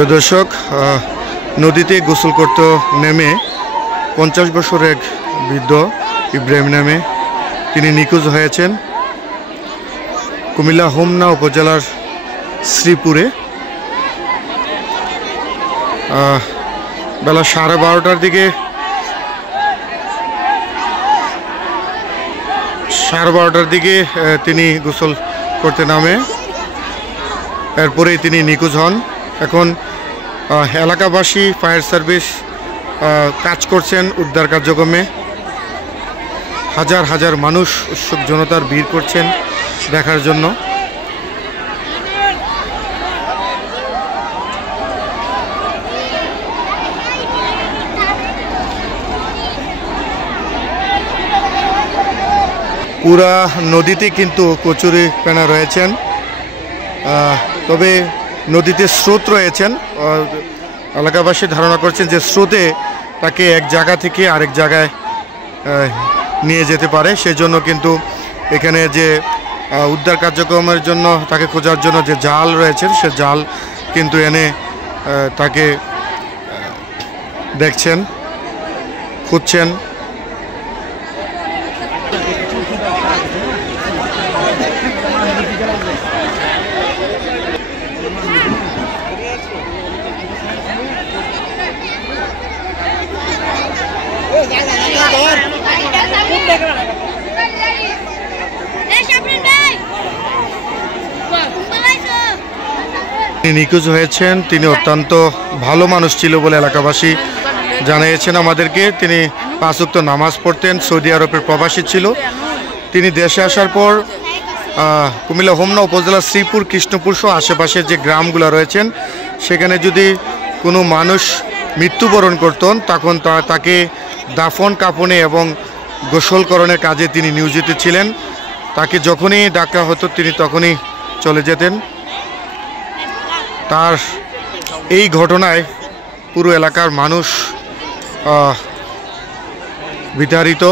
প্রিয় দর্শক, নদীতে গোসল করতে নেমে 50 বছর এক বৃদ্ধ ইব্রাহিম নামে তিনি নিখোঁজ হয়েছেন কুমিল্লা হোমনা উপজেলার শ্রীপুরে। বেলা 12:30টার দিকে তিনি গোসল করতে নামে, এরপরেই তিনি নিখোঁজ হন। এখন এলাকাবাসী, ফায়ার সার্ভিস কাজ করছেন উদ্ধার কার্যক্রমে। হাজার হাজার মানুষ উৎসুক জনতার ভিড় করছেন দেখার জন্য। পুরা নদীতে কিন্তু কচুরি পেনা রয়েছেন, তবে নদীতে স্রোত রয়েছেন। এলাকাবাসী ধারণা করছেন যে স্রোতে তাকে এক জায়গা থেকে আরেক জায়গায় নিয়ে যেতে পারে, সেজন্য কিন্তু এখানে যে উদ্ধার কার্যক্রমের জন্য তাকে খোঁজার জন্য যে জাল রয়েছেন সে জাল কিন্তু এনে তাকে দেখছেন, খুঁজছেন। নিখোঁজ হয়েছেন। তিনি অত্যন্ত ভালো মানুষ ছিল বলে এলাকাবাসী জানিয়েছেন আমাদেরকে। তিনি 5 ওয়াক্ত নামাজ পড়তেন, সৌদি আরবের প্রবাসী ছিল। তিনি দেশে আসার পর কুমিল্লা হোমনা উপজেলা শ্রীপুর, কৃষ্ণপুর সহ আশেপাশের যে গ্রামগুলো রয়েছেন সেখানে যদি কোনো মানুষ মৃত্যুবরণ করতেন তখন তাকে দাফন কাফনে এবং গোসলকরণের কাজে তিনি নিয়োজিত ছিলেন। তাকে যখনই ডাকা হতো তিনি তখনই চলে যেতেন। তার এই ঘটনায় পুরো এলাকার মানুষ বিতাড়িত।